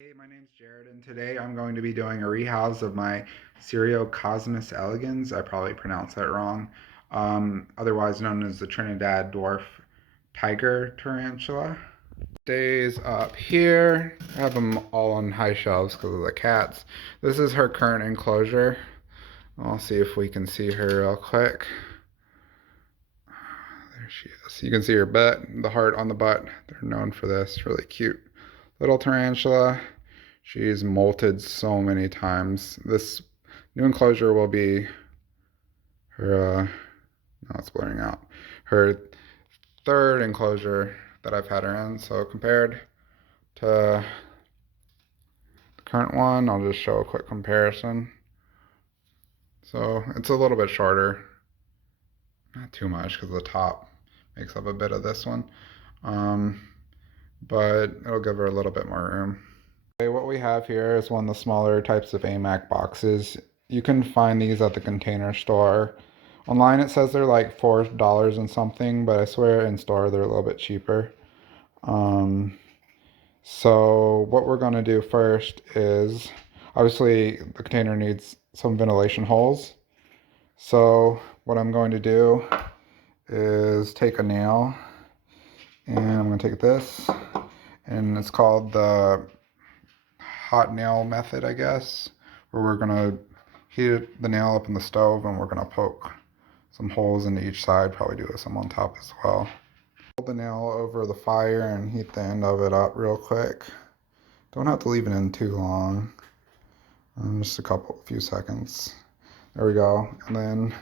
Hey, my name's Jared, and today I'm going to be doing a rehouse of my Cyriocosmus elegans. I probably pronounced that wrong. Otherwise known as the Trinidad dwarf tiger tarantula. Stays up here. I have them all on high shelves because of the cats. This is her current enclosure. I'll see if we can see her real quick. There she is. You can see her butt, the heart on the butt. They're known for this. Really cute little tarantula. She's molted so many times. This new enclosure will be her, no, it's blurring out, her third enclosure that I've had her in. So compared to the current one, I'll just show a quick comparison. So it's a little bit shorter, not too much because the top makes up a bit of this one. But it'll give her a little bit more room. Okay, what we have here is one of the smaller types of AMAC boxes. You can find these at the Container Store. Online it says they're like $4 and something, but I swear in store they're a little bit cheaper. So what we're going to do first is, obviously the container needs some ventilation holes. So what I'm going to do is take a nail, and I'm going to take this, and it's called the hot nail method, I guess, where we're going to heat the nail up in the stove and we're going to poke some holes into each side, probably do some on top as well. Hold the nail over the fire and heat the end of it up real quick. Don't have to leave it in too long, just a few seconds. There we go. And then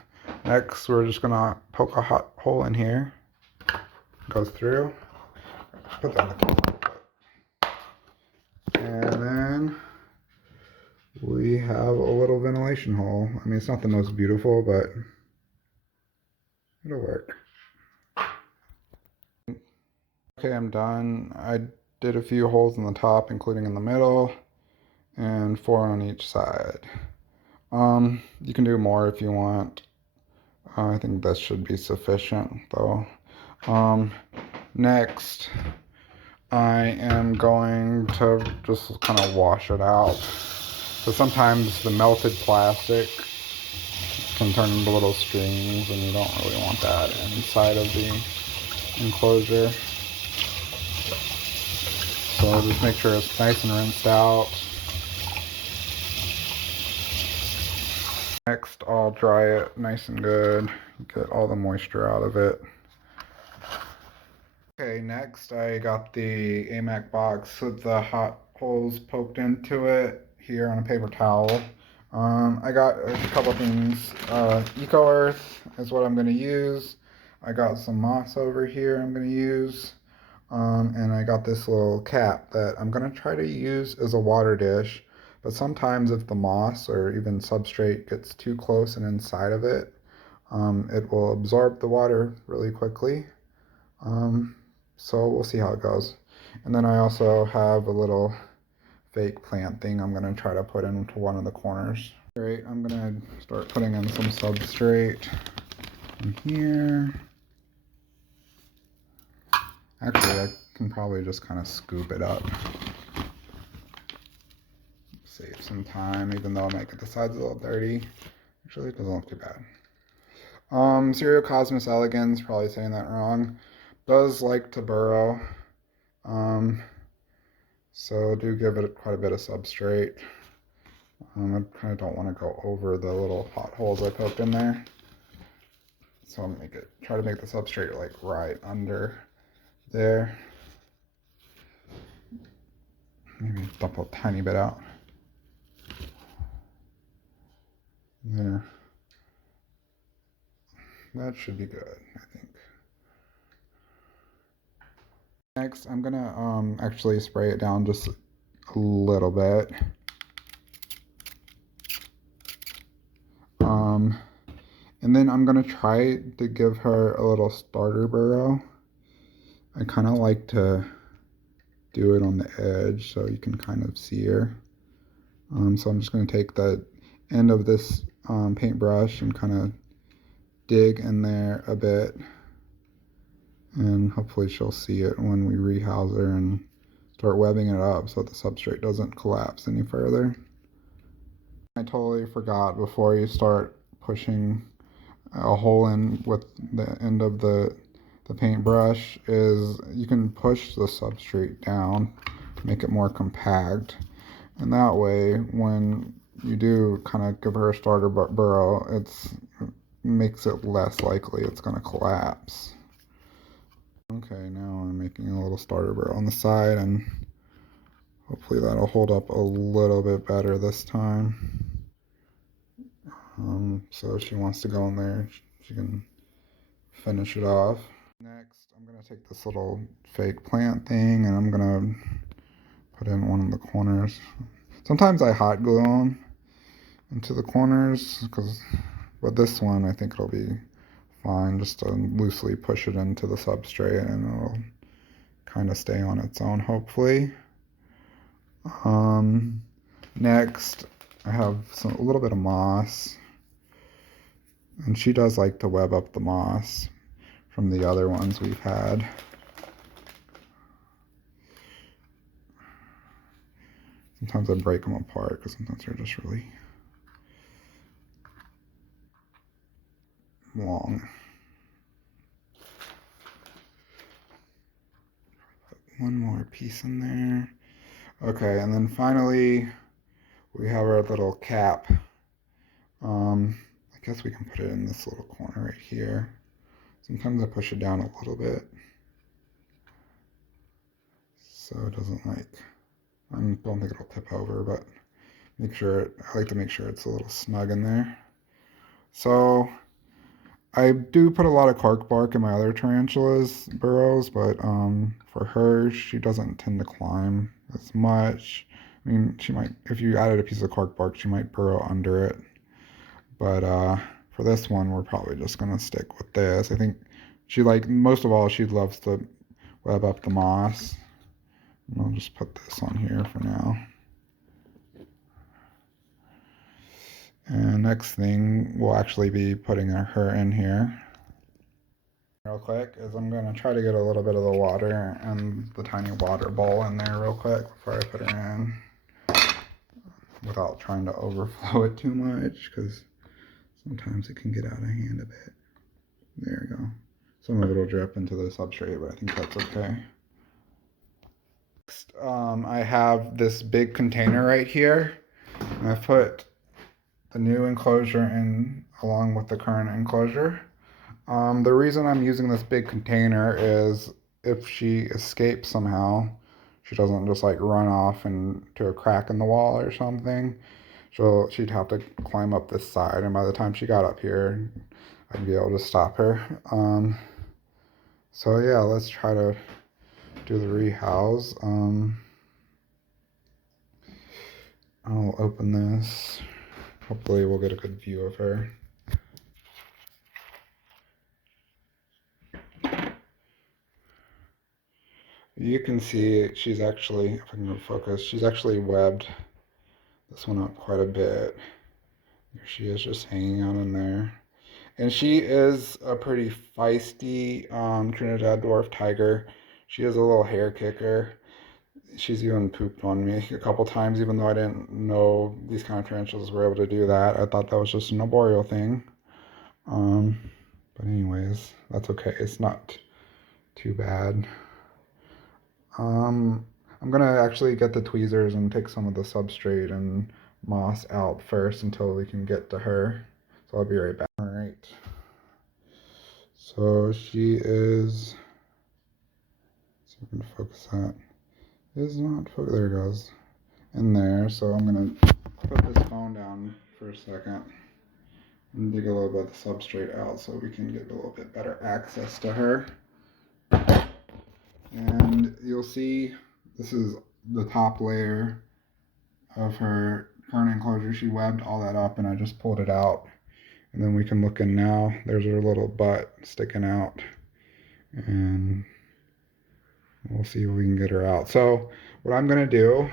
next we're just gonna poke a hot hole in here. Goes through. Put that in the camera. And then we have a little ventilation hole. I mean, it's not the most beautiful, but it'll work. Okay, I'm done. I did a few holes in the top, including in the middle, and 4 on each side. You can do more if you want. I think that should be sufficient, though. Next, I am going to just kind of wash it out. So sometimes the melted plastic can turn into little strings, and you don't really want that inside of the enclosure. So just make sure it's nice and rinsed out. Next, I'll dry it nice and good, get all the moisture out of it. Okay, next I got the AMAC box with the hot holes poked into it here on a paper towel. I got a couple things. Eco Earth is what I'm going to use. I got some moss over here I'm going to use. And I got this little cap that I'm going to try to use as a water dish. But sometimes if the moss or even substrate gets too close and inside of it, it will absorb the water really quickly. So we'll see how it goes. And then I also have a little fake plant thing I'm going to try to put into one of the corners. Alright, I'm going to start putting in some substrate in here. Actually, I can probably just kind of scoop it up. Save some time, even though I might get the sides a little dirty. Actually, it doesn't look too bad. Cyriocosmus elegans, probably saying that wrong, does like to burrow. So do give it quite a bit of substrate. I kind of don't want to go over the little hot holes I poked in there. So I'll try to make the substrate like right under there. Maybe dump a tiny bit out. There. That should be good, I think. Next, I'm gonna actually spray it down just a little bit. And then I'm gonna try to give her a little starter burrow. I kind of like to do it on the edge so you can kind of see her. So I'm just gonna take the end of this paintbrush and kind of dig in there a bit, and hopefully she'll see it when we rehouse her and start webbing it up so the substrate doesn't collapse any further. I totally forgot, before you start pushing a hole in with the end of the paintbrush, is you can push the substrate down, make it more compact, and that way when you do kind of give her a starter burrow, it makes it less likely it's going to collapse. Okay, now I'm making a little starter burrow on the side, and hopefully that'll hold up a little bit better this time. So if she wants to go in there, she can finish it off. Next, I'm going to take this little fake plant thing and I'm going to put in one of the corners. Sometimes I hot glue them into the corners, but this one I think it'll be fine just to loosely push it into the substrate and it'll kind of stay on its own, hopefully. Next, I have a little bit of moss, and she does like to web up the moss from the other ones we've had. Sometimes I break them apart because sometimes they're just really long. Put one more piece in there. Okay, and then finally we have our little cap. I guess we can put it in this little corner right here. Sometimes I push it down a little bit so it doesn't I don't think it'll tip over, but I like to make sure it's a little snug in there. So I do put a lot of cork bark in my other tarantulas' burrows, but for her, she doesn't tend to climb as much. I mean, she might, if you added a piece of cork bark, she might burrow under it. But for this one, we're probably just gonna stick with this. I think most of all, she loves to web up the moss. And I'll just put this on here for now. And next thing, we'll actually be putting her in here. Real quick is I'm going to try to get a little bit of the water and the tiny water bowl in there real quick before I put her in, without trying to overflow it too much, because sometimes it can get out of hand a bit. There we go. Some of it will drip into the substrate, but I think that's okay. Next, I have this big container right here, and I put the new enclosure in along with the current enclosure. The reason I'm using this big container is if she escapes somehow, she doesn't just like run off into a crack in the wall or something. She'd have to climb up this side, and by the time she got up here, I'd be able to stop her. So yeah, let's try to do the rehouse. I'll open this. Hopefully we'll get a good view of her. You can see she's actually, if I can focus, she's actually webbed this one up quite a bit. There she is, just hanging out in there. And she is a pretty feisty Trinidad dwarf tiger. She is a little hair kicker. She's even pooped on me a couple times, even though I didn't know these kind of tarantulas were able to do that. I thought that was just an arboreal thing. But anyways, that's okay. It's not too bad. I'm gonna actually get the tweezers and take some of the substrate and moss out first until we can get to her. So I'll be right back. All right. So she is. See if I can focus that. Is not focus. There it goes. In there. So I'm gonna put this phone down for a second and dig a little bit of the substrate out so we can get a little bit better access to her. And you'll see this is the top layer of her current enclosure. She webbed all that up and I just pulled it out. And then we can look in now. There's her little butt sticking out. And we'll see if we can get her out. So what I'm going to do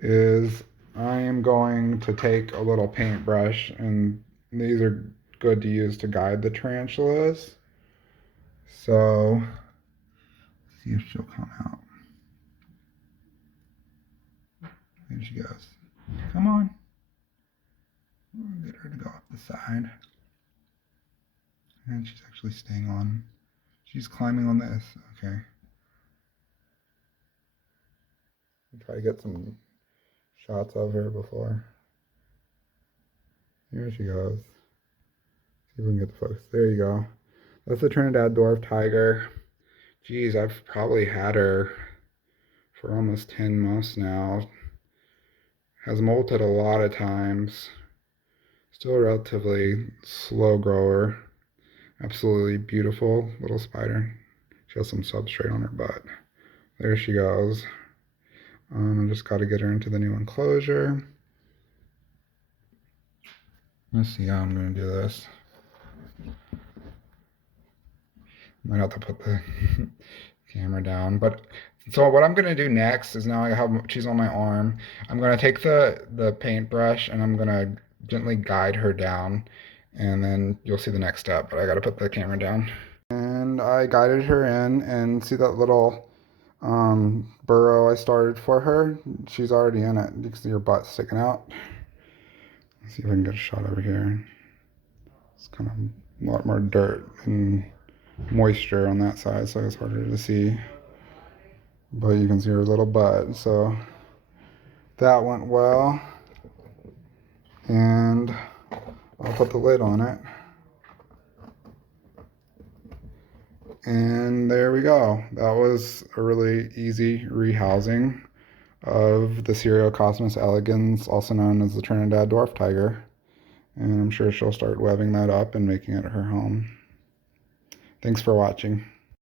is I am going to take a little paintbrush, and these are good to use to guide the tarantulas. So let's see if she'll come out. she goes. Come on. We'll get her to go up the side. And she's actually staying on. She's climbing on this. Okay. I'll try to get some shots of her before. Here she goes. See if we can get the focus. There you go. That's the Trinidad dwarf tiger. Geez, I've probably had her for almost 10 months now. Has molted a lot of times. Still a relatively slow grower. Absolutely beautiful little spider. She has some substrate on her butt. There she goes. I just got to get her into the new enclosure. Let's see how I'm going to do this. Might have to put the camera down. But so what I'm going to do next is, now I have she's on my arm. I'm going to take the paintbrush and I'm going to gently guide her down. And then you'll see the next step. But I got to put the camera down. And I guided her in, and see that little burrow I started for her? She's already in it. You can see her butt sticking out. Let's see if I can get a shot over here. It's kind of a lot more dirt and moisture on that side, so it's harder to see. But you can see her little butt, so that went well. And I'll put the lid on it. And there we go. That was a really easy rehousing of the Cyriocosmus elegans, also known as the Trinidad dwarf tiger. And I'm sure she'll start webbing that up and making it her home. Thanks for watching.